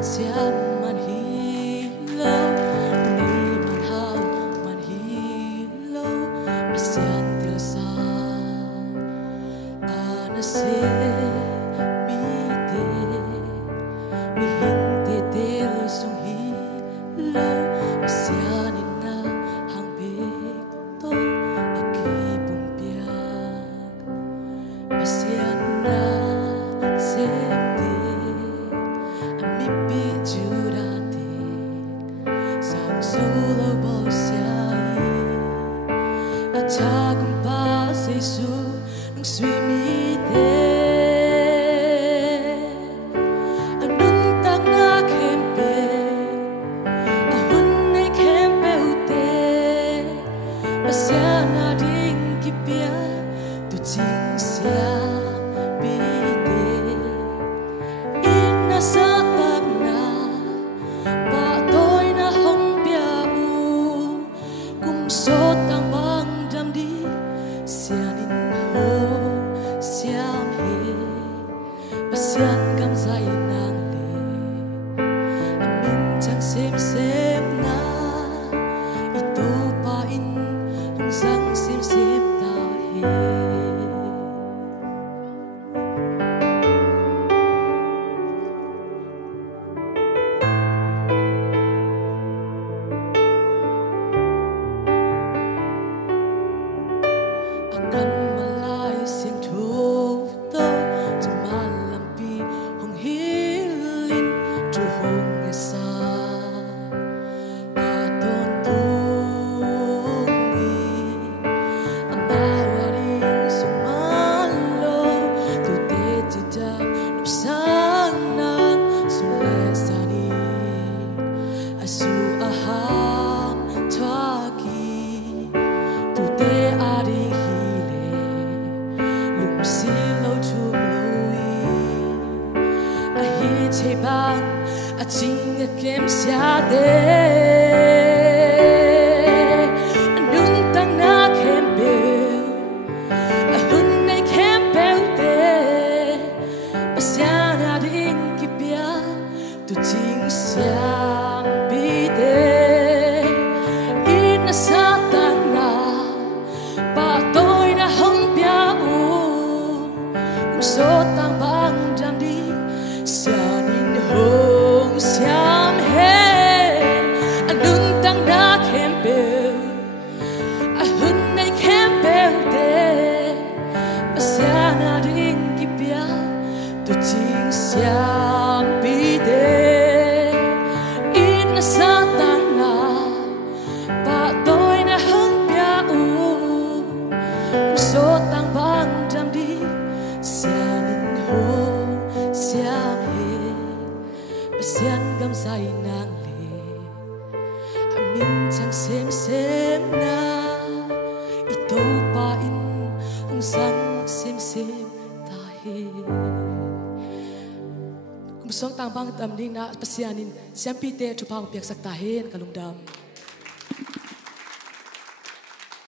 sian man hilaw, ni man haw man hilaw, sian tilsa anase mite mihinti til sung hilaw, sianin na hang bikto aki pumpiak, sian na septi amipi jurati sang solo bosiai achagum pa sesu nung swimite anung tak na kempe ahun ne kempe ute pasiana ding kipia tu jing sia sa tagna patoy na hong piau kumsot ang bangdam di sianin ho siam he pasian kam say nang le amin chang sem na ito pa in hong sang sem ta he kan malay sing thuv to tu malampi hong hilin tu hong esa paton tungi amawaring sumalo tu te jejak nupsanang sulesani asu aham twagi tu te ari silo chum lui a hi che bang a ching a kem sia de nun tang na kem be a hun nei kem be te pasiana ding ki pia tu ching siam bi de in sa tang na pa tôi na hong pia so tang bang jam di sianin hong siam hen anun tang na kempe ahun nei kempe te pasiana ding kipia tu ching siam pi de in sa tang na pa tôi na hong pia so tang bang jam di sianin ho siam he pasian gam say nang le amin chang sem na ito pa in hong sang sem ta he kumsong tang bang tam ding na pasianin siam pi te tu pang piak sak ta hen kalungdam